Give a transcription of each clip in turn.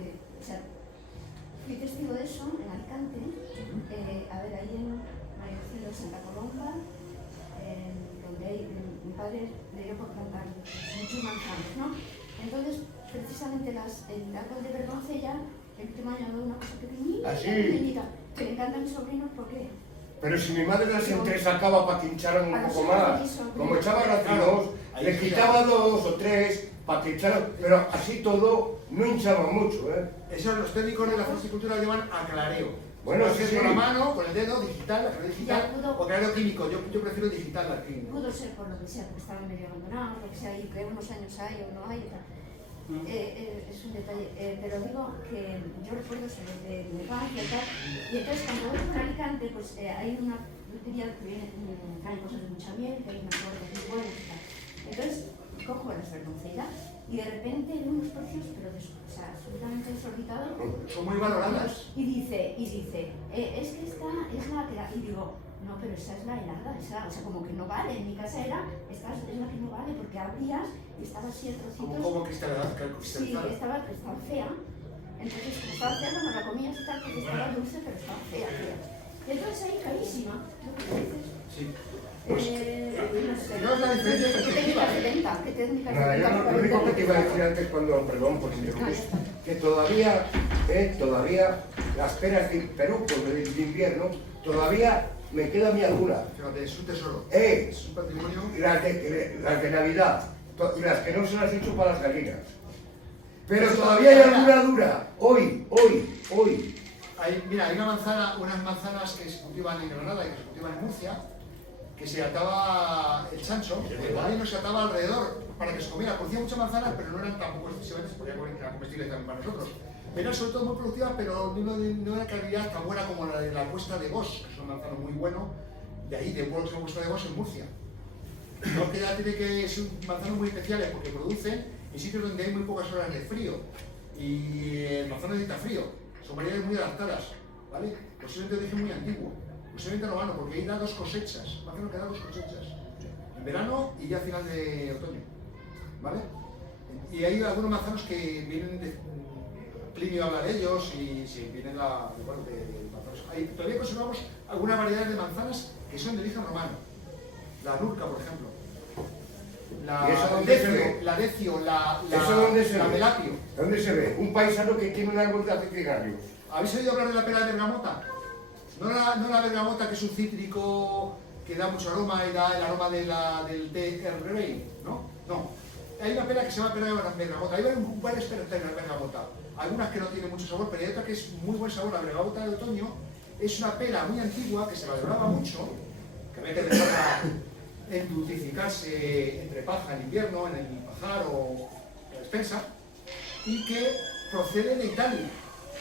o sea, fui testigo de eso en Alicante, a ver, ahí en María Auxilio, Santa Colomba, donde mi padre le dio por plantar muchos manzanos, ¿no? Entonces, precisamente el árbol de Bergoncella, el último año de una cosa pequeñita, pequeñita, que le encanta a mis sobrinos, ¿por qué? Pero si mi madre las entresacaba para que hincharan un poco más, como echaba racimos, le quitaba 2 o 3 para que echaran, pero así todo no hinchaba mucho, ¿eh? Eso los técnicos de la fruticultura llaman aclareo. Bueno, sí, con la mano, con el dedo, digital, aclareo digital, o aclareo químico. Yo prefiero digital al químico. Pudo ser por lo que sea, porque estaban medio abandonados, lo que sea, y que unos años hay o no hay y tal. Es un detalle, pero digo que yo recuerdo eso desde mi infancia y tal, y entonces cuando voy por Alicante, pues hay una frutería que traen cosas de mucha miel, que hay unas gordas muy buenas y tal. Entonces cojo las Bergoncella y de repente veo unos precios, pero o sea, absolutamente desorbitados. Son muy valoradas. Y dice, es que esta es la que y digo, no, pero esa es la helada, o sea, como que no vale, en mi casa esta es la que no vale, porque abrías y estaba así el trocito. Como cristalizada. Sí, estaba fea. Entonces, como estaba fea, no la comías y tal, porque estaba dulce, pero estaba fea. Y entonces ahí carísima, ¿lo que dices? Sí. No sé. No es la diferencia perspectiva. ¿Qué técnica? Nada, yo lo único que te iba a decir antes cuando, perdón por interrumpir, que todavía las peras de Perú, por el invierno, todavía me queda mi alguna. Fíjate, es un tesoro. Es un patrimonio. las de Navidad, y las que no se las he hecho para las gallinas. Pero todavía hay alguna dura, hoy. Mira, hay unas manzanas que se cultivan en Granada y que se cultivan en Murcia, que se ataba el chancho, el molino se ataba alrededor para que se comiera. Producía muchas manzanas, pero no eran tampoco excesivamente, se podía comer, eran comestibles también para nosotros. Eran sobre todo muy productivas, pero no era calidad tan buena como la de la Cuesta de Gos, que es un manzano muy bueno, de ahí, de un pueblo que se llama Cuesta de Gos en Murcia. No, que ya tiene que ser manzanos muy especiales porque producen en sitios donde hay muy pocas horas de frío. Y el manzano necesita frío, son variedades muy adaptadas, ¿vale? Posiblemente de origen muy antiguo. Posiblemente romano, porque ahí da 2 cosechas, manzano que da 2 cosechas, en verano y ya a final de otoño, ¿vale? Y hay algunos manzanos que vienen de Plinio habla de ellos y sí, vienen de manzanos. Todavía conservamos algunas variedades de manzanas que son de origen romano, la nurca, por ejemplo, la decio, la melapio. ¿Dónde se ve? Un paisano que tiene un árbol de hace cigarrillos. ¿Habéis oído hablar de la pera de bergamota? No la bergamota, que es un cítrico que da mucho aroma y da el aroma del té Earl Grey, ¿no? No. Hay una pera que se llama pera de bergamota. Hay varias peras de bergamota. Algunas que no tienen mucho sabor, pero hay otra que es muy buen sabor. La bergamota de otoño es una pera muy antigua que se valoraba mucho, que había que dejarla endulcificarse entre paja en invierno, en el pajar o en la despensa, y que procede de Italia,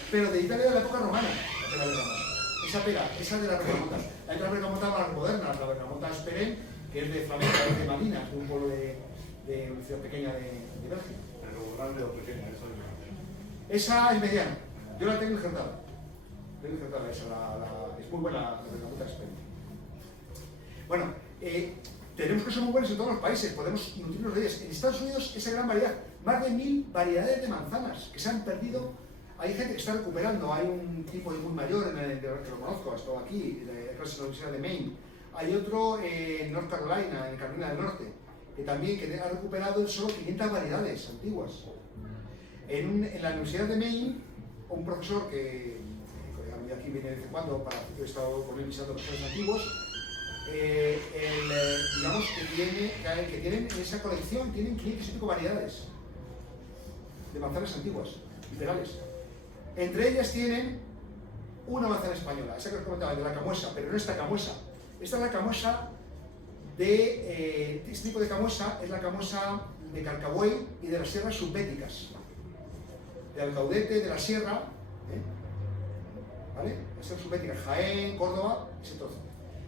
pero de Italia de la época romana, la pera de bergamota. Esa de las bergamotas. Hay otras bergamotas más modernas, la bergamota Esperen, que es de Flamenca, es de Malinas, de un pueblo de una ciudad pequeña de Bélgica. ¿Pero grande o pequeña? Esa es mediana, yo la tengo injertada. Es muy buena la bergamota Esperen. Bueno, tenemos cosas muy buenas en todos los países, podemos nutrirnos de ellas. En Estados Unidos, esa gran variedad, más de 1000 variedades de manzanas que se han perdido. Hay gente que está recuperando, hay un tipo muy mayor, que lo conozco, ha estado aquí, de la Universidad de Maine. Hay otro en North Carolina, en Carolina del Norte, que también ha recuperado solo 500 variedades antiguas. En la Universidad de Maine, un profesor que aquí viene de vez en cuando, yo he estado con él visitando los antiguos, digamos que tienen en esa colección, tienen 500 y pico variedades de manzanas antiguas, literales. Entre ellas tienen una manzana española, esa que os comentaba, de la camuesa, pero no esta camuesa. Esta es la camuesa este tipo de camuesa es la camuesa de Carcabuey y de las sierras subbéticas. De Alcaudete, de la sierra, ¿vale? Las sierras subbéticas, Jaén, Córdoba, ese trozo.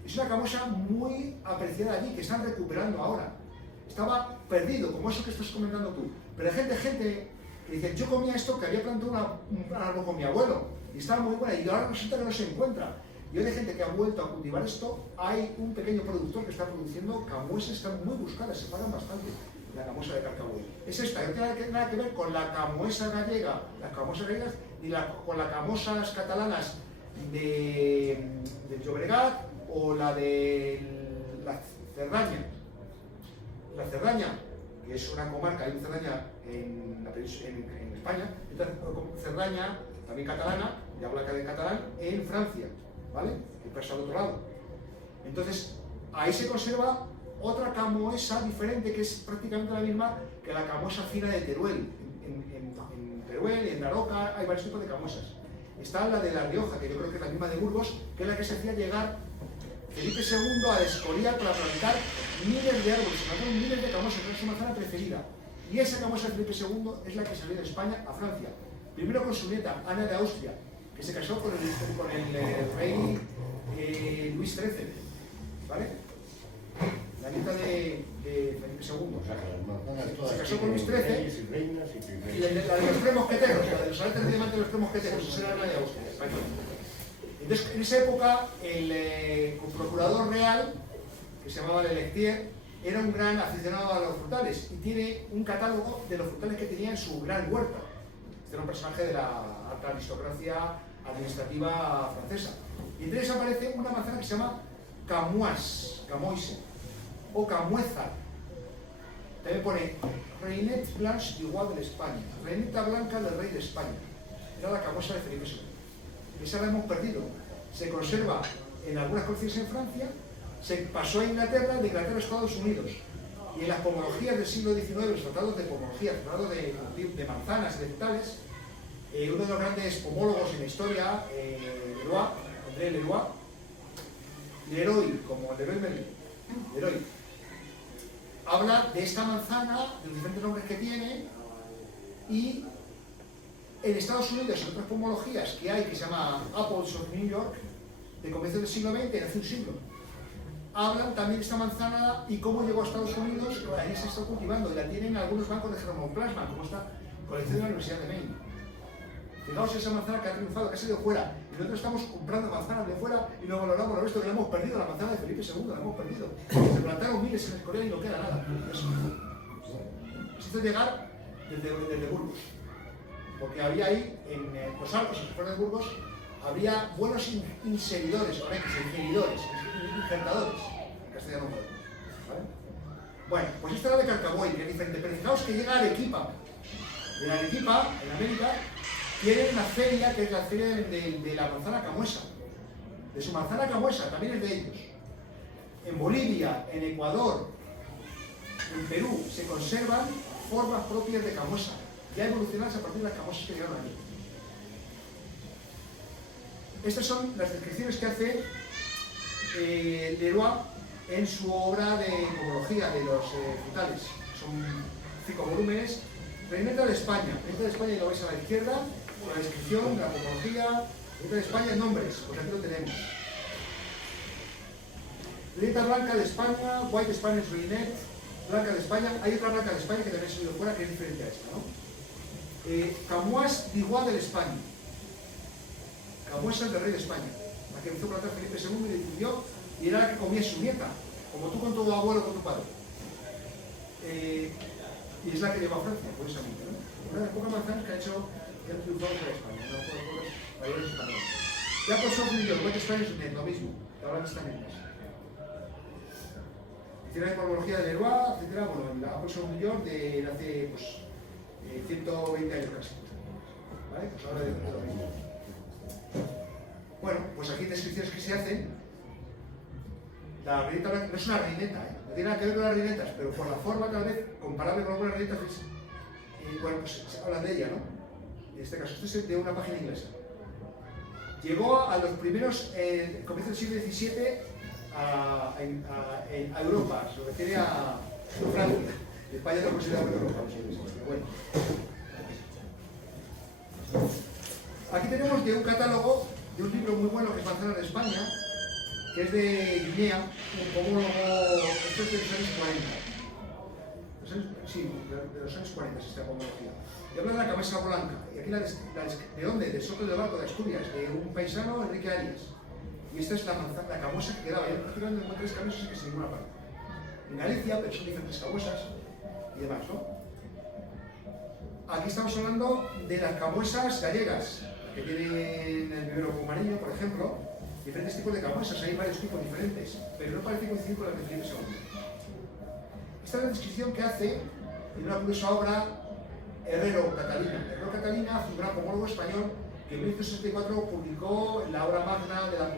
Es una camuesa muy apreciada allí, que están recuperando ahora. Estaba perdido, como eso que estás comentando tú. Pero hay gente que dice, yo comía esto, que había plantado un árbol con mi abuelo, y estaba muy buena, y ahora resulta que no se encuentra. Y hoy hay gente que ha vuelto a cultivar esto. Hay un pequeño productor que está produciendo camuesas, están muy buscadas, se pagan bastante. la camoesa de Carcabuey. Es esta, no tiene nada que ver con la camoesa gallega, las camosas gallegas, ni con las camosas catalanas de Llobregat o la de la Cerdaña. La Cerdaña, que es una comarca, hay una Cerdaña en España, entonces Cerdaña, también catalana, y habla de catalán, en Francia, ¿vale? Que pasa al otro lado. Entonces, ahí se conserva otra camoesa diferente, que es prácticamente la misma que la camoesa fina de Teruel. En Teruel, en Daroca, hay varios tipos de camosas. Está la de La Rioja, que yo creo que es la misma de Burgos, que es la que se hacía llegar Felipe II al Escorial para plantar miles de árboles, se plantaron miles de camosas, era su manzana preferida. Y esa camosa de Felipe II es la que salió de España a Francia. Primero con su nieta, Ana de Austria, que se casó con el rey Luis XIII, ¿vale? La nieta de Felipe II. Se casó con Luis XIII y la de los tres mosqueteros, la de los aretes de diamante de los tres mosqueteros, esa era Ana de Austria, española. Entonces, en esa época, el procurador real, que se llamaba Lelectier, era un gran aficionado a los frutales y tiene un catálogo de los frutales que tenía en su gran huerta. Este era un personaje de la alta aristocracia administrativa francesa. Y entre ellos aparece una manzana que se llama Camoise o Camueza. También pone Reinette Blanche du Roi de España, reineta blanca del rey de España. Era la camosa de Felipe II. Esa la hemos perdido. Se conserva en algunas colecciones en Francia, se pasó a Inglaterra, de Inglaterra a Estados Unidos. Y en las pomologías del siglo XIX, los tratados de pomología, tratados de manzanas y de frutales, uno de los grandes pomólogos en la historia, Leroy, André Leroy, Leroy, como Leroy Merlin, Leroy, habla de esta manzana, de los diferentes nombres que tiene, y en Estados Unidos, en otras pomologías que hay, que se llama Apples of New York, de comienzo del siglo XX, hace un siglo, hablan también de esta manzana y cómo llegó a Estados Unidos, que ahí se está cultivando, y la tienen algunos bancos de germoplasma, como esta colección de la Universidad de Maine. Fijaos esa manzana que ha triunfado, que ha salido fuera, y nosotros estamos comprando manzanas de fuera y no valoramos lo resto, que la hemos perdido, la manzana de Felipe II, la hemos perdido. Se plantaron miles en el Escorial y no queda nada. Eso. Necesito llegar desde Burgos, porque había ahí, en los arcos, en fuera de Burgos, había buenos inseridores, ingeridores, injertadores, en castellano moderno, ¿vale? Bueno, pues esta era de Carcabuey, que es diferente, pero fijaos que llega a Arequipa. En Arequipa, en América, tienen una feria, que es la feria de la manzana camuesa, de su manzana camuesa, también es de ellos. En Bolivia, en Ecuador, en Perú, se conservan formas propias de camuesa, ya evolucionadas a partir de las camosas que llegaron aquí. Estas son las descripciones que hace Leroy en su obra de pomología de los frutales. Son 5 volúmenes. Reineta de España. Reineta de España, y lo veis a la izquierda, con la descripción de la pomología. Reineta de España en nombres, pues aquí lo tenemos. Reineta blanca de España, White Spanish Reinette, blanca de España. Hay otra blanca de España que también he subido fuera, que es diferente a esta, ¿no? Camoise d'Ivoire de España. Camuesa del rey de España, la que hizo plantar Felipe II y difundió, y era la que comía su nieta, como tú con tu abuelo, con tu padre. Y es la que lleva a Francia, curiosamente, ¿no? Una de las pocas manzanas que han triunfado para España, no por los mayores españoles. Ya por South New York, White Spanish Reinette, lo mismo, que ahora están en más. Hicieron la pomología de Leroy, etc. Bueno, en la Apple South New York de hace, pues, 120 años casi. ¿Vale? Pues ahora de lo mismo. Bueno, pues aquí descripciones que se hacen. La reineta blanca no es una reineta, no tiene nada que ver con las reinetas, pero por la forma tal vez comparable con algunas reinetas, bueno, pues se habla de ella, ¿no? En este caso, esto es de una página inglesa. Llegó a los primeros, comienzo del siglo XVII, a Europa, se refiere a Francia. España no considera Europa, pero bueno. Aquí tenemos de un catálogo de un libro muy bueno que es Manzana de España, que es de Guinea, un pomólogo, esto es de los años 40. Sí, de los años 40 es esta pomología. Y habla de la camesa blanca. Y aquí ¿de dónde? De Soto de Barco, de Asturias, de un paisano, Enrique Arias. Y esta es la manzana, la camosa que quedaba. Yo prácticamente encontré camosas que sin ninguna parte. En Galicia, pero son diferentes camosas. y demás, ¿no? Aquí estamos hablando de las camuesas gallegas, que tienen el vivero Pomarino, por ejemplo, diferentes tipos de camuesas, hay varios tipos diferentes, pero no parece coincidir con las descripciones aún. Esta es la descripción que hace en una curiosa obra Herrero Catalina. Herrero Catalina fue un gran pomólogo español que en 1964 publicó la obra magna de la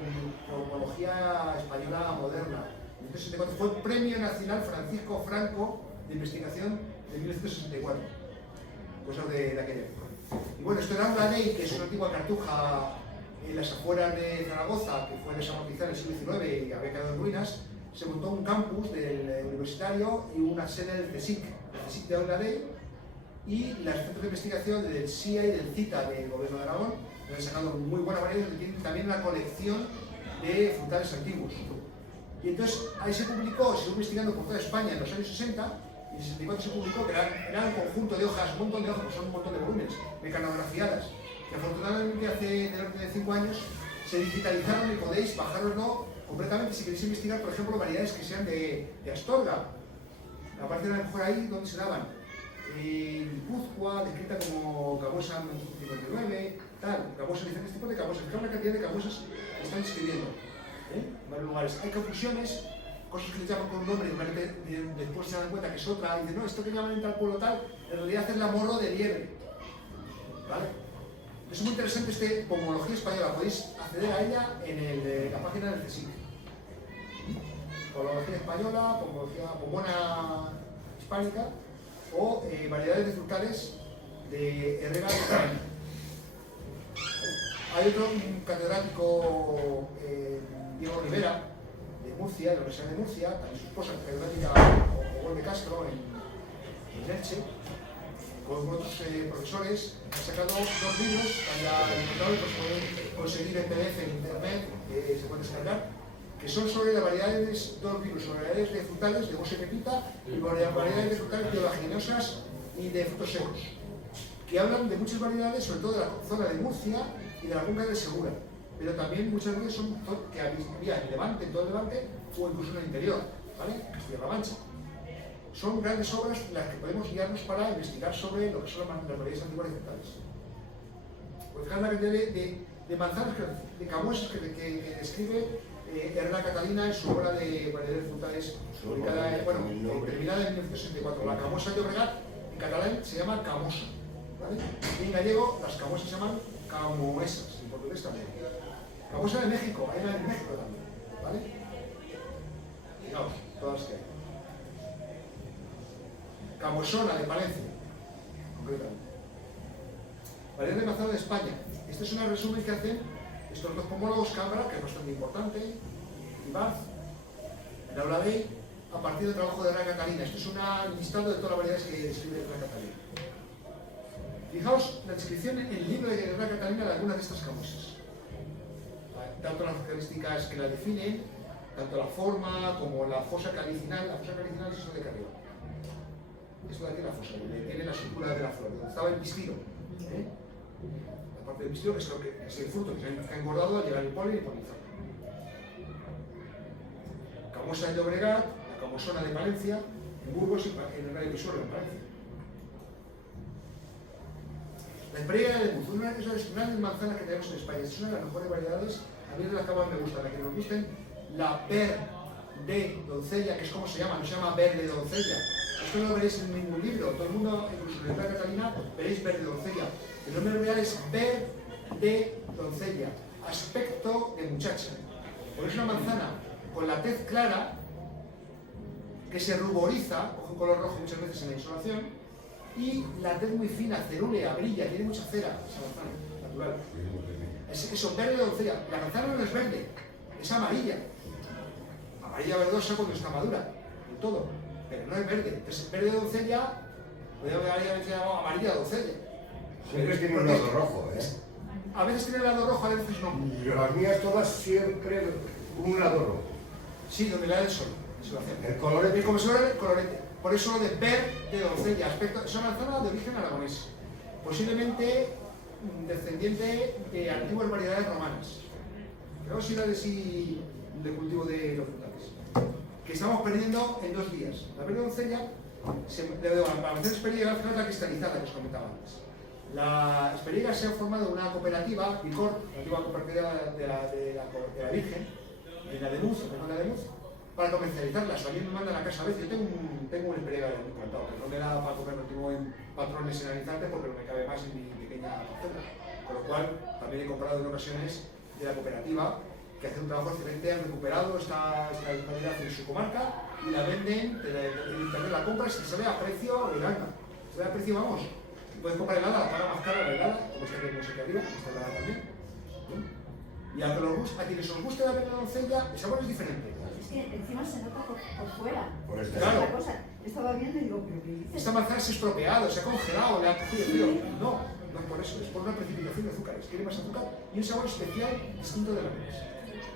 pomología española moderna. En 1964 fue Premio Nacional Francisco Franco de Investigación de 1964. Cosas de aquella época. Y bueno, esto era una ley que es una antigua cartuja en las afueras de Zaragoza, que fue desamortizada en el siglo XIX y había quedado en ruinas. Se montó un campus del universitario y una sede del CSIC. El CSIC de Aula-Ley y las centros de investigación del SIA y del CITA del Gobierno de Aragón, donde han sacado muy buena variedad y tienen también una colección de frutales antiguos. Y entonces ahí se publicó, se estuvo investigando por toda España en los años 60, y en 64 se publicó que era un conjunto de hojas, un montón de hojas, pues son un montón de volúmenes, mecanografiadas, que afortunadamente hace del orden de 5 años se digitalizaron y podéis bajároslo completamente si queréis investigar, por ejemplo, variedades que sean de Astorga. Aparte de a lo mejor ahí donde se daban Guipúzcoa, descrita como camosa 59, tal, camosa, diferentes tipos de camosas, que una cantidad de camosas que están escribiendo en varios lugares. Hay confusiones, cosas que les llaman con un nombre y después se dan cuenta que es otra, y dicen, no, esto que llaman en tal pueblo tal, en realidad es la morro de liebre. ¿Vale? Es muy interesante este pomología española, podéis acceder a ella en la página del CSIC. Pomología española, pomona hispánica, o variedades de frutales de Herrera de Catalina. Hay otro catedrático, Diego Rivera, de Murcia, de la Universidad de Murcia, también su esposa, catedrática Ogol de Castro, en Elche, con otros profesores, han sacado 2 libros, que ya encontrado y los pueden conseguir en PDF en internet, se pueden descargar, que son sobre las variedades, 2 libros, sobre variedades de frutales de José Pepita y variedades de frutales de oleaginosas y de frutos secos, que hablan de muchas variedades, sobre todo de la zona de Murcia y de la cuenca del Segura, pero también muchas veces son que había en Levante, en todo el Levante, o incluso en el interior, ¿vale? Castilla-La Mancha. Son grandes obras en las que podemos guiarnos para investigar sobre lo que son las variedades antiguas de frutales. Pues fijaos la cantidad de manzanas, de camuesas que describe Herrera Catalina en su obra de variedades frutales, publicada, terminada en 1964. La camosa de Obregat, en catalán se llama camosa, ¿vale? Y en gallego las camuesas se llaman camoesas, en portugués también. Camosa de México, hay una en México también, ¿vale? Fijaos, todas las que hay. Camosona de Palencia, concretamente. Variedad de manzana de España. Este es un resumen que hacen estos 2 pomólogos, Cámara, que es bastante importante, y Barth, de Aula-Ley, a partir del trabajo de Herrera Catalina. Esto es un listado de todas las variedades que describe Herrera Catalina. Fijaos la descripción en el libro de Herrera Catalina de algunas de estas camusas. Tanto las características que la definen, tanto la forma como la fosa calicinal. La fosa calicinal es eso de acá arriba. Esto de aquí es la fosa, donde tiene la estructura de la flor, donde estaba el pistilo. La parte del pistilo que es, que es el fruto que se ha engordado al llegar el polen y polinizar. Camosa de Llobregat, la camosona de Palencia, en Burgos y en el Radio Pisuerga, en Palencia. La Espriella de Muz, una de esas grandes manzanas que tenemos en España, es una de las mejores variedades. A mí de las que más me gustan, la que nos gusten, la verde doncella, que es como se llama, no se llama verde doncella. Esto no lo veréis en ningún libro, todo el mundo, incluso en Herrera Catalina, veréis verde doncella. El nombre real es verde doncella, aspecto de muchacha. Porque es una manzana con la tez clara, que se ruboriza, coge un color rojo muchas veces en la insolación, y la tez muy fina, cerúlea, brilla, tiene mucha cera, esa manzana natural. Eso, verde doncella. La manzana no es verde, es amarilla. Amarilla verdosa cuando está madura, en todo, pero no es verde. Entonces, verde doncella, podría haber llamado amarilla doncella. Siempre tiene un lado rojo, ¿eh? A veces tiene el lado rojo, a veces no. Y las mías todas siempre un lado rojo. Sí, donde le da el sol. Eso lo hacen. El colorete. Como si fuera el colorete. Por eso lo de verde doncella, aspecto. Es una manzana de origen aragonés. Posiblemente descendiente de antiguas variedades romanas. Pero sí de cultivo de los frutales. Que estamos perdiendo en 2 días. La verde doncella La manzana esperiega es la cristalizada que os comentaba antes. La esperiega se ha formado una cooperativa, Picor, la antigua cooperativa de la Virgen, en la de Muz, para comercializarla. A mí me mandan a casa a veces. Yo tengo un esperiega plantado, pero no me da para convertirlo en patrones enanizantes porque no me cabe más en mi pequeña parcela. Con lo cual, también he comprado en ocasiones de la cooperativa, que hace un trabajo excelente, han recuperado esta variedad en su comarca y la venden, en internet la compras y se ve a precio de ganga. Se ve a precio, vamos. Puedes comprar helada, la paga más cara la helada, como esta que vemos aquí arriba, esta helada también. Y a quienes os guste la verde doncella, el sabor es diferente. Es que encima se nota por fuera. Por este Claro. Otra cosa. Estaba viendo y digo, ¿pero qué dices? Esta manzana se ha estropeado, se ha congelado, le ha cogido frío. No, no es por eso, es por una precipitación de azúcares. Quiere más azúcar y un sabor especial distinto de la verde.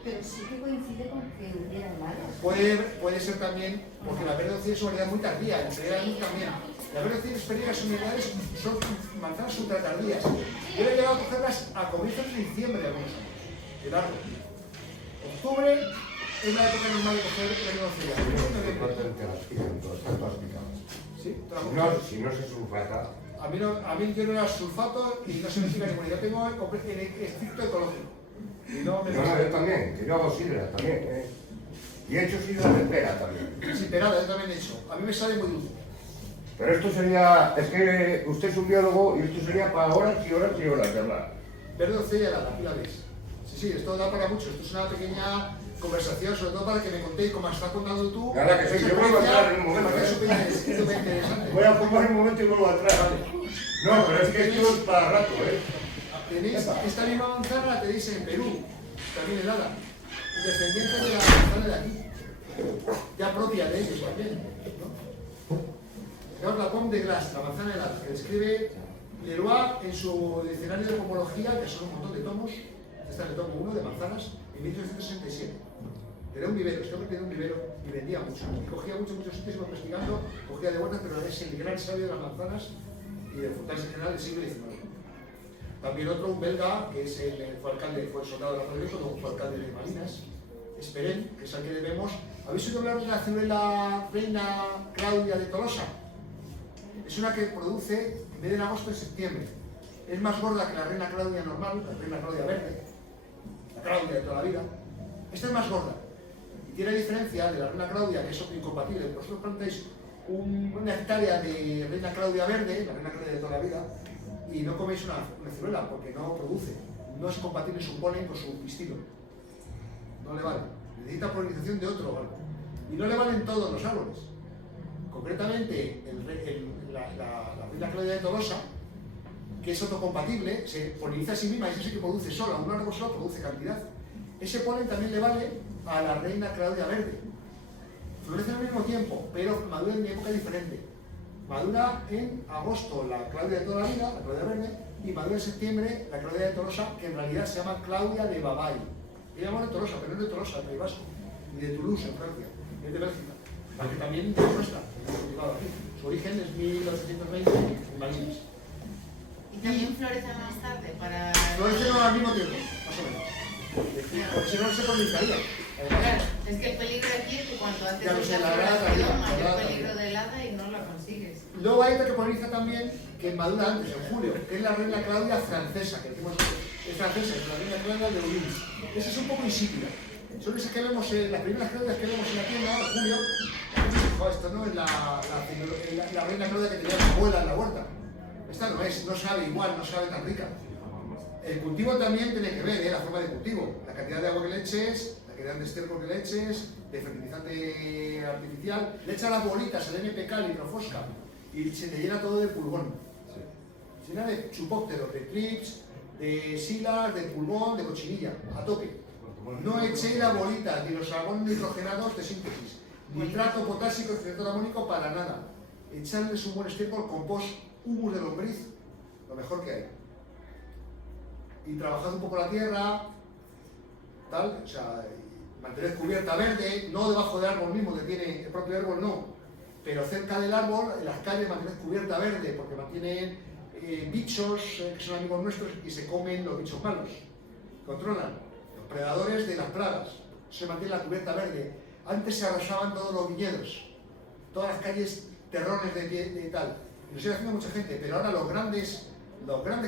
Pero sí que coincide con que hubiera helados. Puede ser también, porque la verde doncella es una variedad muy tardía, el esperiega también. La verde doncella y esperiega son manzanas ultra tardías. Yo he llegado a cogerlas a comienzos de diciembre de algunos años, de largo. Octubre es la época normal de coger verde doncella. ¿Sí? Si no se sulfata. A mí yo no era sulfato y no significa ninguna. Yo tengo el estricto ecológico. Y no me yo también, que yo hago sidra también. Y he hecho sidra de pera también. Sí, perada, yo también he hecho. A mí me sale muy dulce. Pero esto sería, es que usted es un biólogo y esto sería para horas y horas y horas de hablar. Verde doncella helada, aquí la veis. Sí, esto da para mucho. Esto es una pequeña conversación, sobre todo para que me contéis cómo estás contando tú. Nada, que sí, yo vuelvo a entrar en un momento. Es súper interesante. Voy a formar un momento y vuelvo atrás. No, pero es que esto es para rato, Tenéis esta misma manzana, la tenéis en Perú, también helada, descendiente de la manzana de aquí, ya propia de ellos también, ¿no? Fijaos la pomme de glace, la manzana helada, que describe Leroy en su diccionario de pomología, que son un montón de tomos. Este es el tomo 1 de manzanas, en 1867. Era un vivero, este hombre tenía un vivero y vendía mucho. Y cogía muchos sitios, iba investigando, cogía de vueltas, pero es el gran sabio de las manzanas y de frutas en general del siglo XIX. También otro, un belga, que es fue el soldado de la Federación, luego fue alcalde de Malinas, Esperen, que es el que debemos. ¿Habéis oído hablar de la ciruela reina Claudia de Tolosa? Es una que produce en vez de en agosto, en septiembre. Es más gorda que la reina Claudia normal, la reina Claudia verde, la Claudia de toda la vida. Esta es más gorda. Y tiene diferencia de la reina Claudia, que es incompatible. Vosotros plantáis una hectárea de reina Claudia verde, la reina Claudia de toda la vida, y no coméis una ciruela porque no produce. No es compatible su polen con su pistilo. No le vale. Necesita polinización de otro árbol. Y no le valen todos los árboles. Concretamente, la reina Claudia de Tolosa, que es autocompatible, se poliniza a sí misma, es ese que produce sola, un árbol solo produce cantidad. Ese polen también le vale a la reina Claudia verde. Florecen al mismo tiempo, pero madura en época diferente. Madura en agosto la Claudia de toda la vida, la Claudia verde, y madura en septiembre la Claudia de Tolosa, que en realidad se llama Claudia de Babay. Le llaman de Tolosa, pero no es de Tolosa, del País Vasco, ni de Toulouse, en Francia, es de Bélgica, la que también es nuestra, aquí. Su origen es 1820 en Malinas. ¿Y también florece más tarde para...? Florecen al mismo tiempo, más o menos. Porque si no, no se polinizaría. Claro, es que el peligro aquí es que cuanto antes Ya lo es sé, la la helada floración, también, la mayor helada peligro también. de helada y no la consigues. Luego hay otra que poliniza también, que madura antes, en julio, que es la reina Claudia francesa, que decimos es francesa, es la reina Claudia de Orleans. Esa es un poco insípida. Son esas que vemos, las primeras Claudias que vemos en la tienda, en julio. Joder, esto no es la reina Claudia que tenía su abuela en la huerta. Esta no es, no sabe igual, no sabe tan rica. El cultivo también tiene que ver, la forma de cultivo, la cantidad de agua que le eches, la cantidad de estiércol que le eches, de fertilizante artificial. Le echas las bolitas, el NPK, el hidrofosca, y se te llena todo de pulgón. Se llena de chupópteros, de trips, de silas, de pulgón, de cochinilla, a tope. No echéis las bolitas ni los amones nitrogenados de síntesis, nitrato potásico, nitrato amónico, para nada. Echadles un buen estiércol, compost, humus de lombriz, lo mejor que hay. Y trabajad un poco la tierra, tal, o sea, mantened cubierta verde, no debajo del árbol mismo que tiene el propio árbol, no, pero cerca del árbol, en las calles, mantened cubierta verde, porque mantienen bichos que son amigos nuestros y se comen los bichos malos, controlan los predadores de las plagas, se mantiene la cubierta verde. Antes se arrasaban todos los viñedos, todas las calles terrones de tal. Y lo sigue haciendo mucha gente, pero ahora los grandes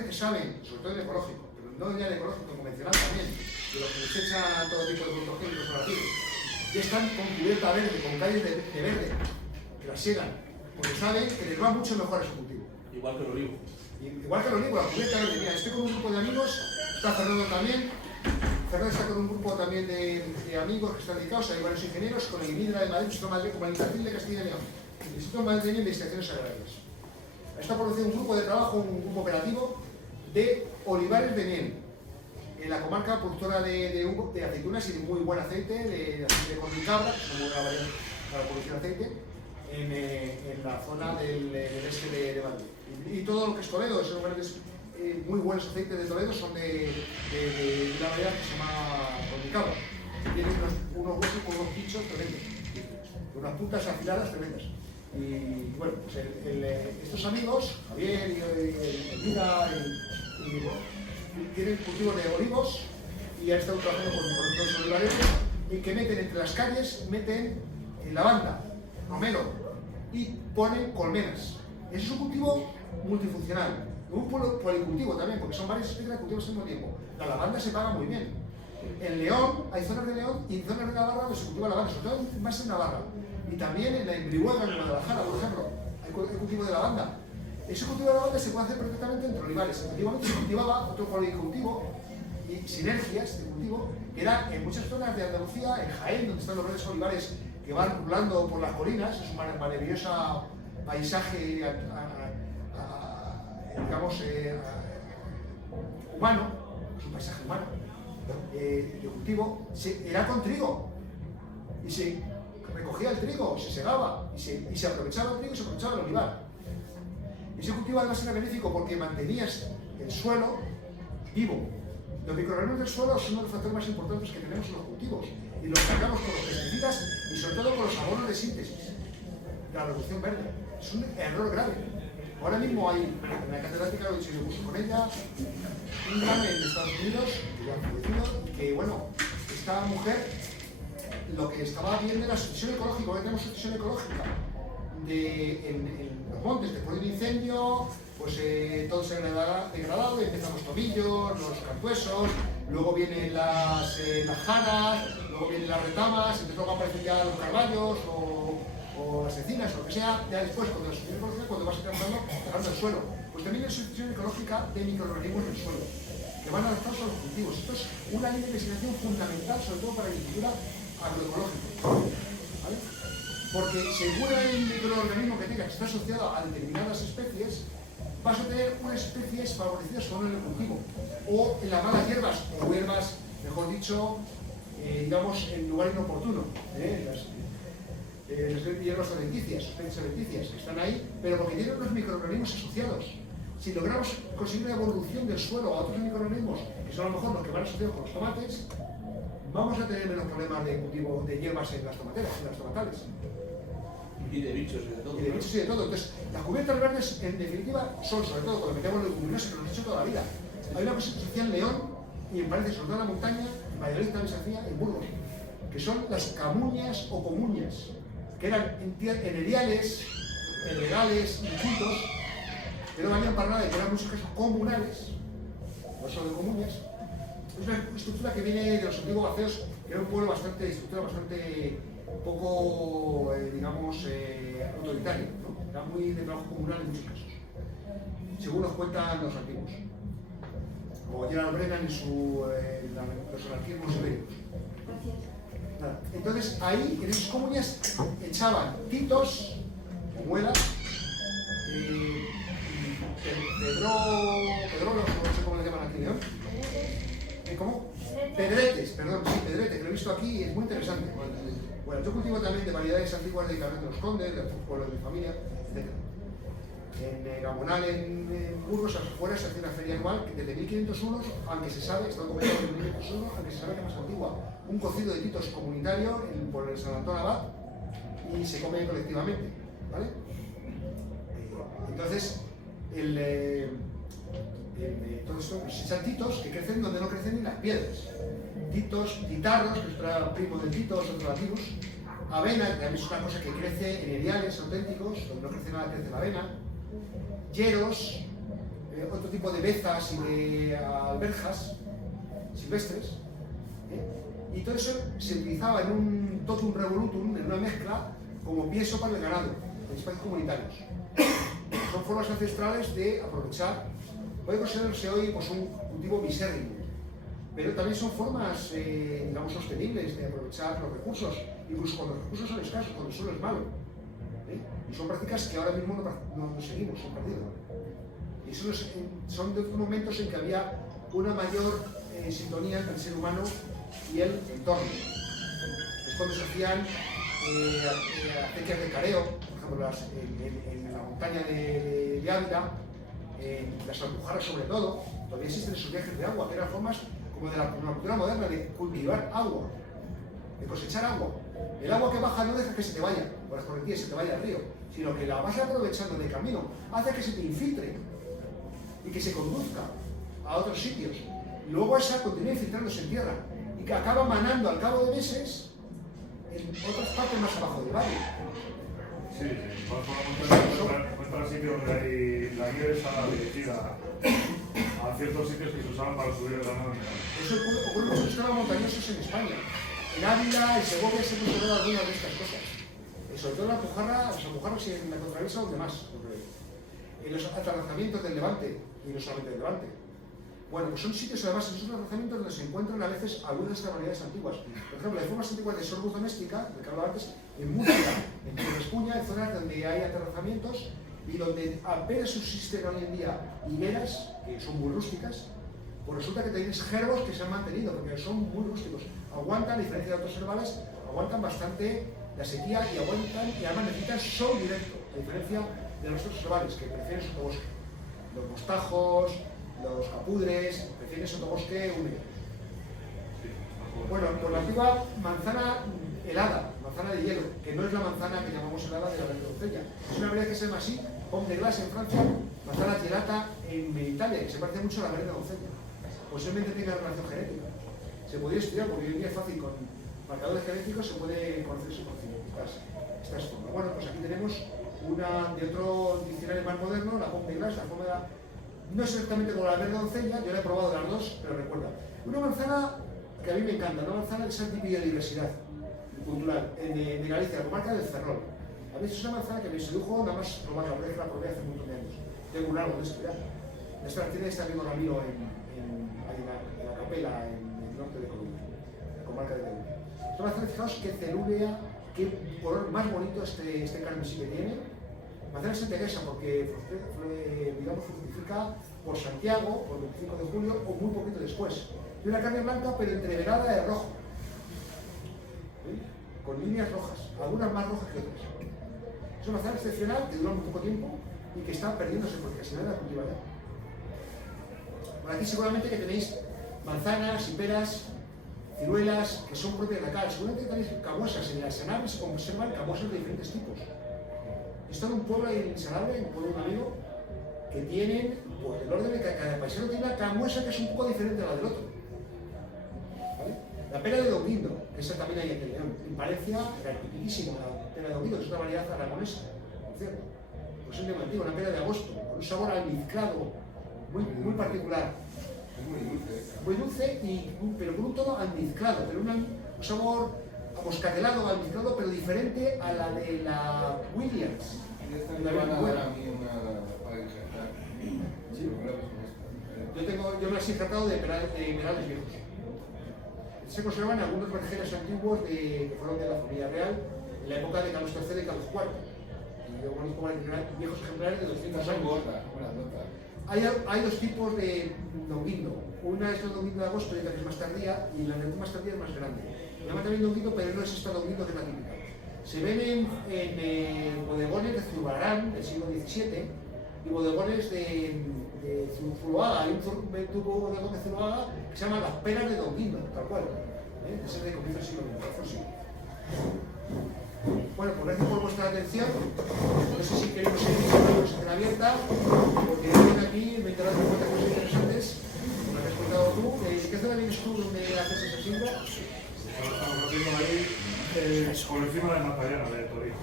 que saben, sobre todo en ecológico, pero no ya en ecológico, en convencional también, de los que les echan todo tipo de productos químicos relativos, ya están con cubierta verde, con calles de verde, que las siegan, porque saben que les va mucho mejor a su cultivo. Igual que el olivo. Igual que el olivo, la cubierta verde. Mira, estoy con un grupo de amigos, está Fernando también. Fernando está con un grupo también de amigos que están dedicados, hay varios ingenieros, con el IMIDRA de Madrid, Instituto Madrid, como el Intercil de Castilla y León, el Instituto Madrid de Investigaciones Agrarias. Está produciendo un grupo de trabajo, un grupo operativo de olivares de miel en la comarca productora de aceitunas y de muy buen aceite, de aceite de corno y cabra, que es una muy buena variedad para producir aceite, en la zona del este de Madrid. Y todo lo que es Toledo, esos grandes, muy buenos aceites de Toledo son de una variedad que se llama corno y cabra. Tienen unos huesos con unos pinchos tremendos, unas puntas afiladas tremendas. Y bueno, pues estos amigos, Javier y Elvira, tienen cultivos de olivos y han estado trabajando con productores olivareros y que meten entre las calles, meten lavanda, romero y ponen colmenas. Ese es un cultivo multifuncional, un policultivo también, porque son varias especies de cultivos al mismo tiempo. La lavanda se paga muy bien. En León, hay zonas de León y zonas de Navarra donde se cultiva lavanda, sobre todo más en Navarra. Y también en la Imbrihuega, en Guadalajara, por ejemplo, hay cultivo de lavanda. Ese cultivo de lavanda se puede hacer perfectamente entre olivares. Antiguamente se cultivaba otro policultivo y sinergias de cultivo, que era en muchas zonas de Andalucía, en Jaén, donde están los grandes olivares que van rulando por las colinas, es un maravilloso paisaje, digamos, humano, es un paisaje humano, de cultivo, era con trigo. Y se recogía el trigo, se segaba, y se aprovechaba el trigo y se aprovechaba el olivar. Ese cultivo además era benéfico porque mantenías el suelo vivo. Los microorganismos del suelo son uno de los factores más importantes que tenemos en los cultivos y los sacamos con los pesticidas y sobre todo con los abonos de síntesis de la revolución verde. Es un error grave. Ahora mismo hay una catedrática, lo he dicho yo curso con ella, un gran en Estados Unidos, que ya han fallecido, y que bueno, esta mujer lo que estaba viendo era sucesión ecológica, hoy tenemos sucesión ecológica en los montes, después de un incendio, pues todo se ha degradado, empiezan los tomillos, los cantuesos, luego vienen las jaras, luego vienen las retamas, entonces luego aparecen ya los carballos o las encinas o lo que sea, ya después cuando la sucesión ecológica, cuando vas dejando el suelo. Pues también hay sucesión ecológica de microorganismos del suelo, que van adaptados a los cultivos. Esto es una línea de investigación fundamental, sobre todo para la agricultura agroecológica, ¿vale? Porque según el microorganismo que tenga que está asociado a determinadas especies, vas a tener unas especies favorecidas solo en el cultivo, o en las malas hierbas, o hierbas, mejor dicho, digamos, en lugar inoportuno. Las hierbas alimenticias, especies alimenticias, que están ahí, pero porque tienen unos microorganismos asociados. Si logramos conseguir una evolución del suelo a otros microorganismos, que son a lo mejor los que van asociados con los tomates, vamos a tener menos problemas de cultivo de hierbas en las tomateras, en las tomatales. Y de bichos y de todo. Y de bichos y de todo. Entonces, las cubiertas verdes, en definitiva, son sobre todo cuando metemos leguminosas, que lo hemos hecho toda la vida. Hay una cosa que se hacía en León, y me parece, sobre todo en la montaña, en Valladolid también se hacía, en Burgos, que son las camuñas o comuñas, que eran eneriales, regales, incultos, que no valían para nada y que eran en muchos casos comunales, no solo de comuñas. Es una estructura que viene de los antiguos vaceos, que era un pueblo bastante, estructura bastante poco, digamos, autoritario, ¿no? Era muy de trabajo comunal en muchos casos, según nos cuentan los antiguos, o Gerald Brennan en los anarquismos ibéricos. Entonces ahí, en esas comuñas, echaban titos, muelas, pedrolos, no sé cómo le llaman aquí en León. ¿Cómo? Pedretes, perdón, sí, pedrete, que lo he visto aquí, es muy interesante. Bueno, yo cultivo también de variedades antiguas de Carmen de los Condes, de pueblos de mi familia, etc. En Gamonal, en Burgos, a las afueras, se hace una feria anual que desde 1501, aunque se sabe, está documentado en 1501, aunque se sabe que es más antigua, un cocido de titos comunitario por el San Antón Abad y se come colectivamente, ¿vale? Entonces, todo esto, pues, se echan titos que crecen donde no crecen ni las piedras. Titos, titarros, que es primo del tito, son relativos, avena, que también es una cosa que crece en eriales auténticos, donde no crece nada, crece la avena, yeros, otro tipo de bezas y de alberjas silvestres, y todo eso se utilizaba en un totum revolutum, en una mezcla, como pienso para el ganado, en espacios comunitarios. Son formas ancestrales de aprovechar, puede considerarse hoy pues, un cultivo misérrimo, pero también son formas, digamos, sostenibles de aprovechar los recursos, incluso cuando los recursos son escasos, cuando el suelo es malo. Y son prácticas que ahora mismo no seguimos, son perdidos. Y son de momentos en que había una mayor sintonía entre el ser humano y el entorno. Es cuando se hacían acequias de careo, por ejemplo, en la montaña de Ávila, las alpujarras sobre todo, todavía existen esos viajes de agua, que eran formas como de la cultura moderna de cultivar agua, de cosechar agua. El agua que baja no deja que se te vaya por las corrientes, se te vaya al río, sino que la vas aprovechando de camino, hace que se te infiltre y que se conduzca a otros sitios. Y luego esa continúa infiltrándose en tierra y que acaba manando al cabo de meses en otras partes más abajo del valle. Sí, por la montaña sitios donde hay la nieve está dirigida a ciertos sitios que se usaban para subir el ganado. Eso ocurre mucho en sistemas montañosos en España. En Ávila, en Segovia se han observado algunas de estas cosas. Sobre todo en las alpujarras y en la contravisa donde más ocurre. En los aterrazamientos del Levante, y no solamente del Levante. Bueno, pues son sitios además, en esos aterrazamientos donde se encuentran a veces algunas de estas variedades antiguas. Por ejemplo, hay formas antiguas de sorbus doméstica, de que hablaba antes, en Murcia, en Torrespuña, en zonas donde hay aterrazamientos y donde apenas subsisten hoy en día higueras, que son muy rústicas, pues resulta que tenéis gerbos que se han mantenido, porque son muy rústicos. Aguantan, a diferencia de otros herbales, aguantan bastante la sequía y aguantan y además necesitan sol directo, a diferencia de los otros herbales que prefieren sotobosque. Los mostajos, los capudres, prefieren sotobosque húmedo. Bueno, pues la antigua manzana helada, manzana de hielo, que no es la manzana que llamamos helada de la verde doncella. Es una variedad que se llama así, pomme de glace en Francia, manzana gelata en Italia, que se parece mucho a la verde doncella. Posiblemente tenga relación genética. Se podría estudiar, porque hoy en día es fácil, con marcadores genéticos se puede conocer su conocimiento. Estas formas. Bueno, pues aquí tenemos una de otro diccionario más moderno, la pomme de glace, la forma de la... No es exactamente como la verde doncella, yo la he probado las dos, pero recuerda. Una manzana que a mí me encanta, una manzana de esa biodiversidad cultural, de Galicia, la comarca del Ferrol. A mí es una manzana que me sedujo nada más probarla, porque la probé hace un montón de años. Tengo un árbol de esto ya. Esta tiene este amigo Ramiro en la Capela, en el norte de Colombia, la comarca de Colombia. Esta manzana, fijaos qué celúlea, qué color más bonito este carmesí que tiene. Manzana santiaguesa porque, digamos, fructifica por Santiago, por el 25 de julio o muy poquito después. Y una carne blanca pero entreverada de rojo, con líneas rojas, algunas más rojas que otras. Es una manzana excepcional que dura muy poco tiempo y que está perdiéndose porque casi nadie la cultiva ya. Por aquí seguramente que tenéis manzanas y peras, ciruelas que son propias de acá. Seguramente tenéis camuesas. En el Sanabria se conservan camuesas de diferentes tipos. Esto en un pueblo en Sanabria, en un pueblo de un amigo, que tienen, pues el orden de que cada paisano tiene una camuesa que es un poco diferente a la del otro. ¿Vale? La pera de Doguindo, esa también hay aquí en León. En Valencia era tipiquísima la pera de Doguindo, que es una variedad aragonesa, por cierto. Pues es de antiguo, una pera de agosto, con un sabor almizclado muy particular. Muy dulce, pero con un tono almizclado, pero un sabor moscatelado, almizclado, pero diferente a la de la Williams. Yo me las he tratado de perales viejos. Se conservan algunos vergeles antiguos que fueron de la familia real en la época de Carlos III y Carlos IV. Y yo conozco viejos ejemplares de 200 años. Hay dos tipos de Doguindo. Una es la Doguindo de agosto, que es más tardía, y la más tardía es más grande. Se llama también Doguindo, pero no es esta Doguindo que es la típica. Se ven en bodegones de Zurbarán del siglo XVII y bodegones de Zuloaga. Hay un tubo bodegón de Zuloaga que se llama Las Peras de Doguindo, tal cual. Ese es de comienzo del siglo XX. Bueno, pues gracias por vuestra atención. No sé si queréis seguir con la conversación abierta, porque vienen aquí, me he enterado de cuántas cosas interesantes, como las que has contado tú. ¿Qué zona vienes tú donde haces ese siglo? Estamos haciendo ahí por encima de Matallana, de Torino.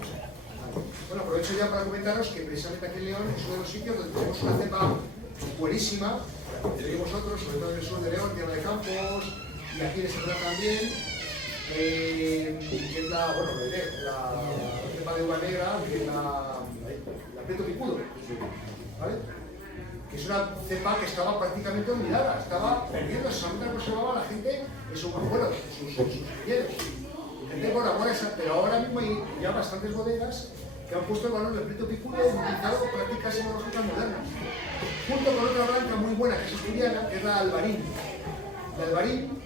Bueno, aprovecho ya para comentaros que precisamente aquí en León es uno de los sitios donde tenemos una cepa buenísima, que tenéis vosotros, sobre todo en el sur de León, Tierra de Campos, y aquí en Extremadura también, que es la cepa de uva negra, que es la Prieto Picudo, ¿vale? Que es una cepa que estaba prácticamente olvidada, estaba perdiendo, solamente la conservaba la gente en sus abuelos, en sus viñedos. Gente por amor a esa, pero ahora mismo hay ya bastantes bodegas que han puesto el valor del Prieto Picudo y utilizado prácticas enológicas modernas, junto con otra blanca muy buena que es asturiana, que es la Albarín. La Albarín,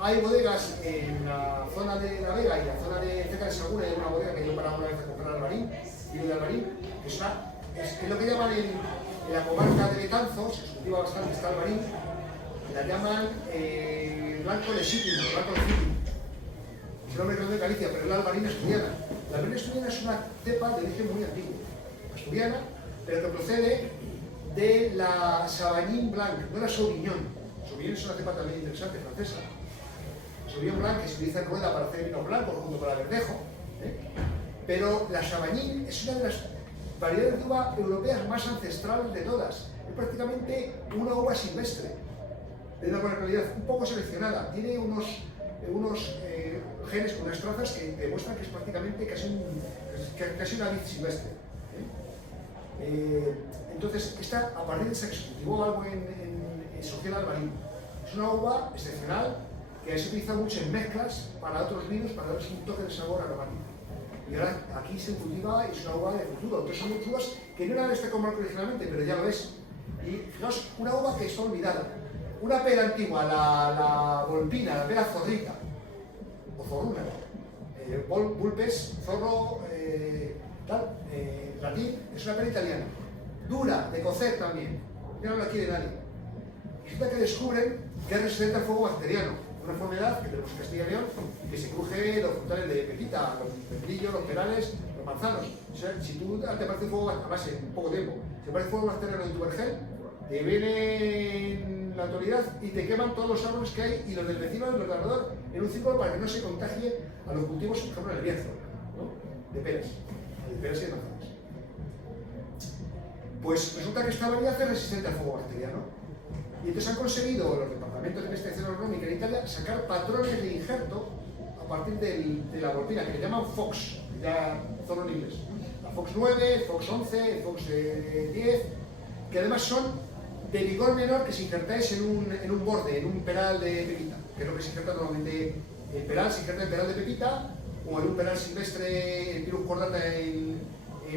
hay bodegas en la zona de La Vega y la zona de cerca de Segura, hay una bodega que yo para una vez a comprar Albarín, vino de Albarín, que es lo que llaman en la comarca de Betanzos, se cultiva bastante esta Albarín, la llaman blanco de Sitting, blanco de Sitting. Es el nombre que no es de Galicia, pero es la Albarín asturiana. La Albarín asturiana es una cepa de origen muy antiguo, asturiana, pero que procede de la Sauvignon Blanc, no la Sauvignon. Sauvignon es una cepa también interesante, francesa. Sauvignon Blanc, que se utiliza en rueda para hacer vino blanco junto con la verdejo. Pero la Sauvignon es una de las variedades de uva europeas más ancestrales de todas. Es prácticamente una uva silvestre, de una buena calidad, un poco seleccionada. Tiene unos genes, unas trazas que demuestran que es prácticamente casi una vid silvestre. Entonces, a partir de esa que se cultivó algo en Social Albarín, es una uva excepcional que se utiliza mucho en mezclas para otros vinos, para darles un toque de sabor aromático. Y ahora aquí se cultiva y es una uva de futuro. Entonces son uvas que no eran de este comarca originalmente, pero ya lo es. Y fijaos, una uva que está olvidada. Una pera antigua, la volpina, la pera zorrita, o zorruna, vulpes, zorro, latín, es una pera italiana. Dura, de cocer también, ya no la quiere nadie. Y resulta que descubren que es resistente al fuego bacteriano, una enfermedad que tenemos en Castilla y León, que se cruje los frutales de pepita, los membrillos, los perales, los manzanos. O sea, si tú te aparece fuego bacteriano, además en poco tiempo, te aparece fuego bacteriano en tu vergel, te viene la autoridad y te queman todos los árboles que hay y los del vecino y los de alrededor en un círculo para que no se contagie a los cultivos, por ejemplo, en el Bierzo, ¿no? De peras y de manzanas. Pues resulta que esta variedad es resistente al fuego bacteriano. Y entonces han conseguido los departamentos de investigación agronómica en Italia sacar patrones de injerto a partir de la volpina, que le llaman Fox, ya solo en inglés. La Fox 9, Fox 11, Fox 10, que además son de vigor menor que si injertáis en un borde, en un peral de pepita, que es lo que se injerta normalmente. El peral se injerta en peral de pepita, o en un peral silvestre, el Pyrrhus cordata en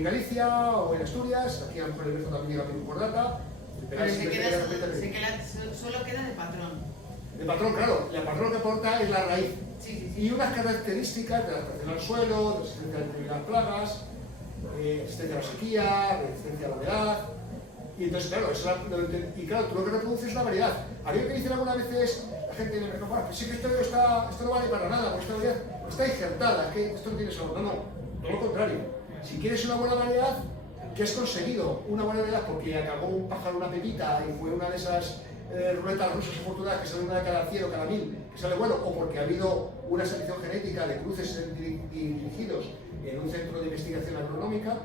Galicia o en Asturias. Aquí a lo mejor el Bierzo también llega Pyrrhus cordata. Pero solo queda de patrón. De patrón, claro. El patrón que aporta es la raíz. Sí. Y unas características de la adaptación al suelo, de resistencia a determinadas plagas, resistencia a la sequía, resistencia a la humedad. Y entonces, claro, claro, tú lo que reproduces es una variedad. A mí que dicen algunas veces la gente en el mercado, bueno, pues sí que esto no vale para nada, porque esta variedad está injertada, que esto no tiene sabor. No, todo lo contrario. Si quieres una buena variedad, que has conseguido una buena variedad porque acabó un pájaro una pepita y fue una de esas ruletas rusas afortunadas que sale una de cada 100 o cada 1000, que sale bueno, o porque ha habido una selección genética de cruces dirigidos en un centro de investigación agronómica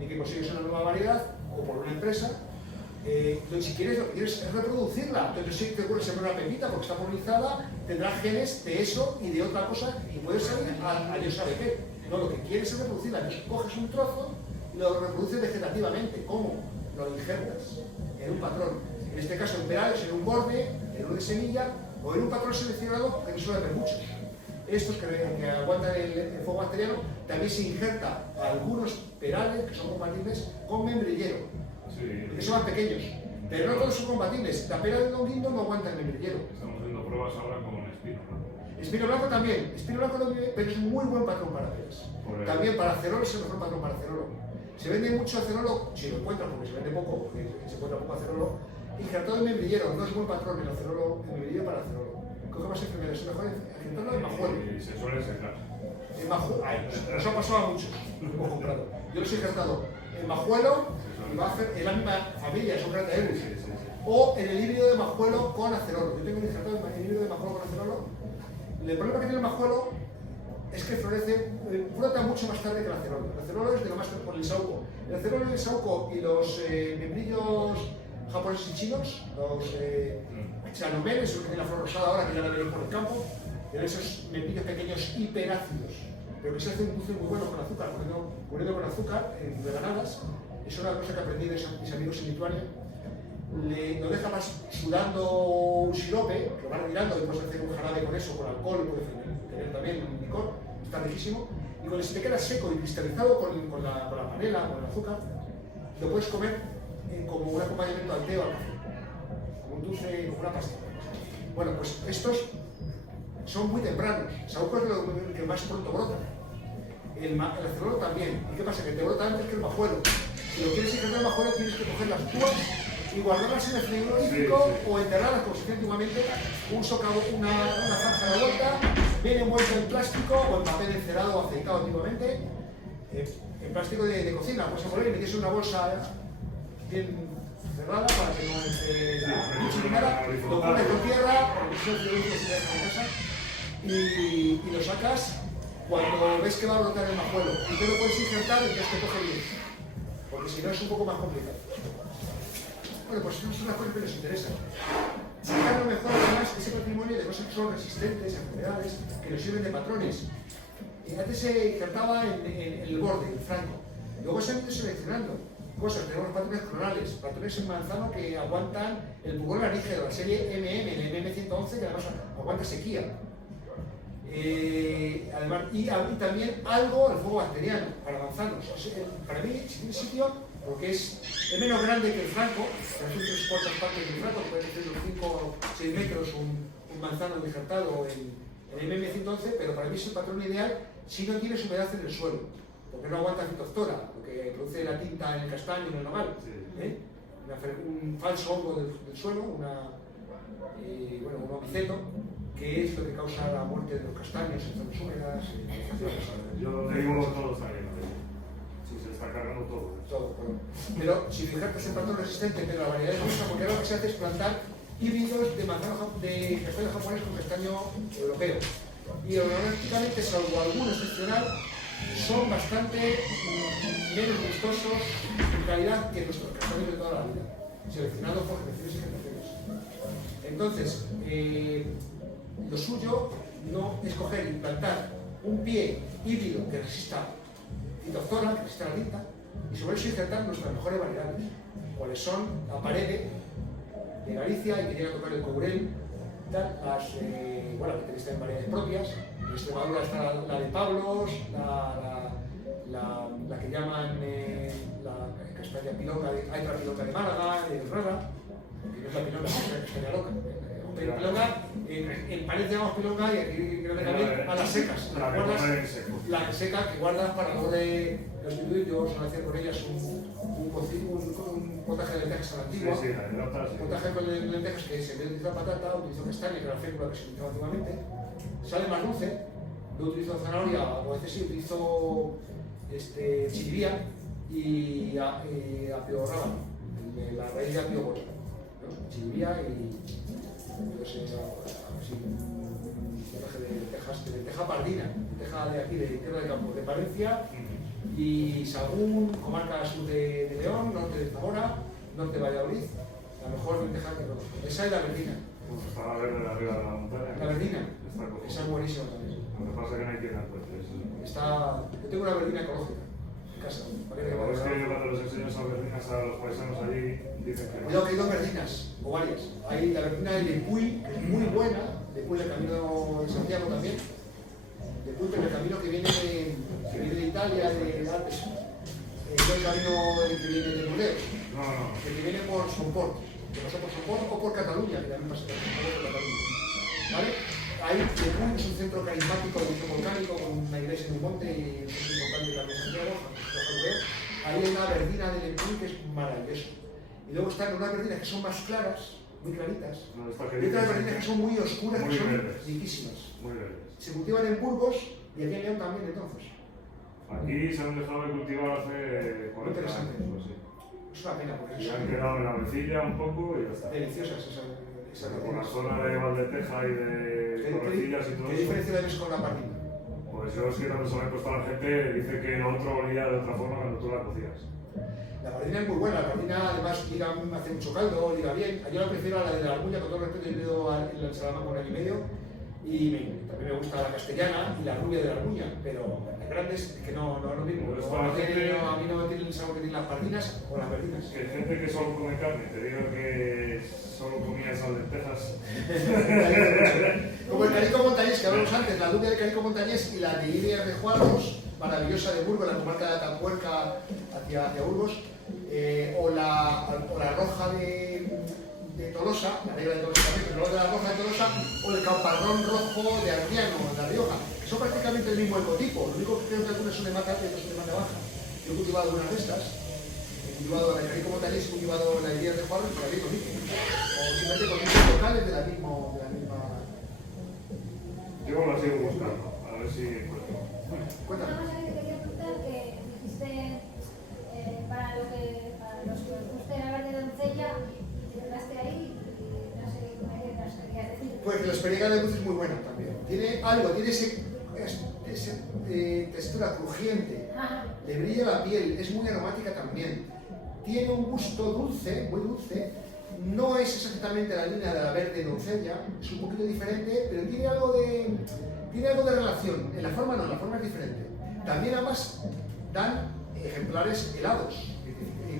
y que consigues una nueva variedad, o por una empresa. Entonces, si quieres, lo que quieres es reproducirla. Entonces, si te ocurre sembrar una pepita porque está polinizada, tendrá genes de eso y de otra cosa y puedes salir a Dios sabe qué. No, lo que quieres es reproducirla. Entonces, coges un trozo y lo reproduces vegetativamente. ¿Cómo? Lo injertas en un patrón. En este caso, en perales, en un borde, en una semilla o en un patrón seleccionado, que no suele haber muchos. Estos que aguantan el fuego bacteriano, también se injerta a algunos perales que son compatibles con membrillero. Que son más pequeños, pero no todos son compatibles. La pera de Don Guindo no aguanta el membrillero. Estamos haciendo pruebas ahora con espino blanco. Espino blanco también. Espino blanco no vive, pero es un muy buen patrón para peras. También para cerolo es el mejor patrón para cerolo. Se vende mucho cerolo, si lo encuentran, porque se vende poco, porque se encuentra poco cerolo, injertado en membrillero. No es buen patrón el cerolo, el membrillero para cerolo. Coge más enfermedades, es mejor injertarlo en majuelo. Y se suele secar. En majuelo, nos ha pasado a muchos, hemos comprado. Yo los he injertado en majuelo. Y va a hacer en la misma familia, son Grataeus. O en el híbrido de majuelo con acerolo. Yo tengo un injertado en el híbrido de majuelo con acerolo. El problema que tiene el majuelo es que florece, brota mucho más tarde que el acerola. El acerola es de lo más por el saúco. El acerola, el saúco y los membrillos japoneses y chinos, los chanomel, eso que tiene la flor rosada ahora, que ya la veréis por el campo, tienen esos membrillos pequeños hiperácidos, pero que se hacen dulces muy buenos con azúcar, poniendo con azúcar en rebanadas. Es una cosa que aprendí de mis amigos en Lituania. Lo deja más sudando un sirope, lo van retirando, y puedes hacer un jarabe con eso, con alcohol, puedes tener también un licor, está riquísimo. Y cuando se te queda seco y cristalizado con la panela, con el azúcar, lo puedes comer como un acompañamiento al té o al café, como un dulce, como una pasta. Bueno, pues estos son muy tempranos. Saúco es lo que más pronto brota. El acerola también. ¿Y qué pasa? Que te brota antes que el majuelo. Si lo quieres injertar el majuelo, tienes que coger las púas y guardarlas en el frigorífico o enterrarlas, como se hacía antiguamente, un socavo, una franja de vuelta, bien envuelto en plástico o en papel encerado o aceitado antiguamente, en plástico de cocina. Pues poner y metes una bolsa bien cerrada para que no entre ni nada, lo pones con tierra, y lo sacas cuando ves que va a brotar el majuelo. Y te lo puedes injertar y tienes que coger bien, porque si no es un poco más complicado. Bueno, pues eso son las cosas que nos interesan. Sacar lo mejor, además, ese patrimonio de cosas que son resistentes a enfermedades, que nos sirven de patrones. Antes se injertaba en el borde, el franco. Luego se han ido seleccionando cosas. Tenemos patrones clonales, patrones en manzano que aguantan el pulgón laríngeo, la serie MM, el MM111, que además aguanta sequía. Además, y también algo al fuego bacteriano para manzanos. Para mí, si tiene sitio, porque es menos grande que el franco, es un 3/4 partes del franco, puede ser unos 5 o 6 metros un manzano injertado en el MM111, pero para mí es el patrón ideal si no tienes humedad en el suelo, porque no aguanta fitoftora, lo que produce la tinta en el castaño en el normal, un falso hongo del suelo, un omiceto, que es lo que causa la muerte de los castaños en zonas húmedas. Yo donde vivo todo está bien, si se está cargando todo. Pero si injertas el patrón resistente, pero la variedad es mucha, porque ahora lo que se hace es plantar híbridos de castaño japonés con castaño europeo. Y orográficamente, salvo alguno excepcional, son bastante menos gustosos en calidad que nuestros castaños de toda la vida, seleccionados por generaciones y generaciones. Entonces, lo suyo no es coger y plantar un pie híbrido que resista fitoftora, que resista la tinta, y sobre eso injertar nuestras mejores variedades, cuáles son la Parede de Galicia y que llega a tocar el Courel, las que tenéis también variedades propias. En Extremadura está la de Pablos, la que llaman la castaña pilonga, hay otra pilonga de Málaga, de Rara, que no es la pilonga, es la castaña loca. Pilonga, en París llamamos pilonga y aquí creo que también a las secas. La seca que guardas para luego de los individuos, o hacer con ellas un potaje de lentejas a la antigua. Un potaje con lentejas que se utiliza patata, utilizo castaña, que era la fécula que se utilizaba antiguamente. Sale más dulce, no utilizo zanahoria, o a veces sí utilizo chiribía y apio rábano, la raíz de apio gordo. Chiribía y de lenteja pardina, lenteja de aquí, de Tierra del Campo, de Palencia y Sagún, comarca sur de León, norte de Zamora, norte de Valladolid, la mejor lenteja que conozco. Esa es la verdina. Está la verde de arriba de la montaña. La verdina, esa es buenísima también. Lo que pasa es que no hay quien la encuentre. Yo tengo una verdina ecológica en casa. Pero es que yo cuando les enseño esas verdinas a los paisanos allí, dicen que no. Cuidado que hay dos verdinas, o varias. Hay la verdina de Lepuy, que es muy buena, Lepuy del Camino de Santiago también. Lepuy, pero el camino que viene de Italia, de Alpes. No el camino que viene de Burdeos. No. El que viene por Somport. Que pasa por Somport o por Cataluña, que también pasa por Cataluña. ¿Vale? Ahí Lepuy es un centro carismático de origen volcánico con una iglesia en un monte y un centro importante también en Santiago. Ahí hay una verdina de Lepuy que es maravillosa. Y luego están unas verdinas que son más claras, muy claritas, y otras verdinas que son muy oscuras, que son riquísimas. Muy verdes. Se cultivan en Burgos y aquí en León también, entonces. Aquí se han dejado de cultivar hace 40 años. Sí. Es una pena, porque se han quedado en la vecilla un poco y ya está. Deliciosas esas Con la zona de Valdeteja y de Torrecillas y todo ¿Qué diferencia le ves con la pardina? Pues Pues yo es que cuando se lo he puesto a la gente, dice que lo otro olía de otra forma cuando tú la cocías. La pardina es muy buena, la pardina además liga, hace mucho caldo, liga bien. Yo la prefiero a la de la arbulla, con todo respeto, yo he ido en la ensalada con el y medio y también me gusta la castellana y la rubia de la arbulla, pero las grandes que no es lo mismo. Pues A mí no me tienen el sabor que tienen las pardinas o las verdinas. Que hay gente que solo come carne, te digo que solo comía esas lentejas. Como el carico montañés que hablamos antes, la rubia de carico montañés y la de Iria de Juarros, maravillosa de Burgos, la comarca de Atapuerca hacia Burgos, o la roja de Tolosa, la negra de Tolosa también, pero luego de la roja de Tolosa, o el camparrón rojo de Ardiano, de La Rioja, que son prácticamente el mismo ecotipo, lo único que creo que algunas son de mata alta y otras son de mata baja. Yo he cultivado algunas de estas, he cultivado la de carico montañés, he cultivado la de Iria de Juarros y la de ecotipo, o simplemente con tipos locales de la misma. Yo la sigo buscando, a ver si encuentro. Cuéntame. Una cosa que te quería preguntar, que dijiste para los que os guste la verde doncella, y te quedaste ahí y no sé qué me querías decir. Pues la esperiga de luz es muy buena también. Tiene algo, tiene esa textura crujiente, le brilla la piel, es muy aromática también. Tiene un gusto dulce, muy dulce. No es exactamente la línea de la verde doncella, es un poquito diferente, pero tiene algo de relación. En la forma no, en la forma es diferente. También ambas dan ejemplares helados,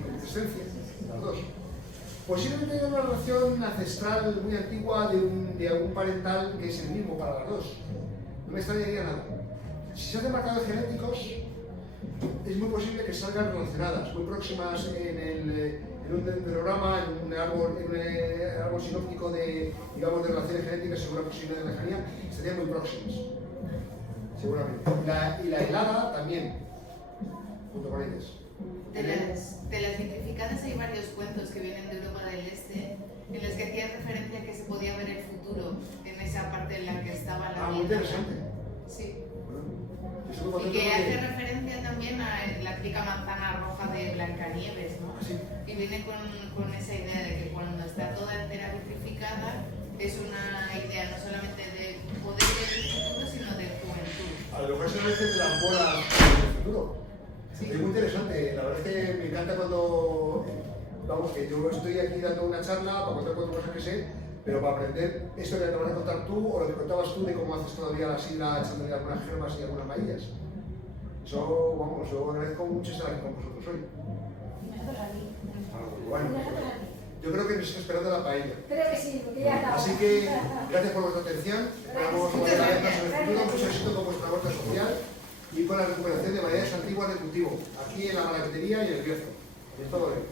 con consistencia, las dos. Posiblemente haya una relación ancestral muy antigua de algún parental que es el mismo para las dos. No me extrañaría nada. Si se hacen marcadores genéticos, es muy posible que salgan relacionadas, muy próximas en un programa, en un árbol sinóptico de relaciones genéticas, según la posibilidad de lejanía, serían muy próximas. Seguramente. Y la helada también, junto con ellas. De las vitrificadas hay varios cuentos que vienen de Europa del Este en los que hacía referencia a que se podía ver el futuro en esa parte en la que estaba la muy vida. interesante. Sí. Bueno, y que hace referencia también a la típica manzana roja de Blancanieves, ¿no? Sí. Y viene con esa idea de que cuando está toda entera vitrificada es una idea no solamente de poder ver el futuro, sino de juventud. A lo mejor es una vez de las bolas del futuro. Sí. Es muy interesante, la verdad es que me encanta cuando, vamos, que yo estoy aquí dando una charla para contar cuatro cosas que sé, pero para aprender esto que acabas de contar tú o lo que contabas tú de cómo haces todavía la sidra echándole algunas germas y algunas maillas. Eso, vamos, yo agradezco mucho estar aquí con vosotros hoy. Y nosotros aquí. Bueno, yo creo que nos está esperando la paella. Creo que sí, porque ya acabamos. Así que, gracias por vuestra atención. Esperamos volver a vernos en el futuro. Mucho éxito con vuestra huerta social y con la recuperación de variedades antiguas de cultivo, aquí en la Malaquetería y en el Bierzo. Y en todo ello.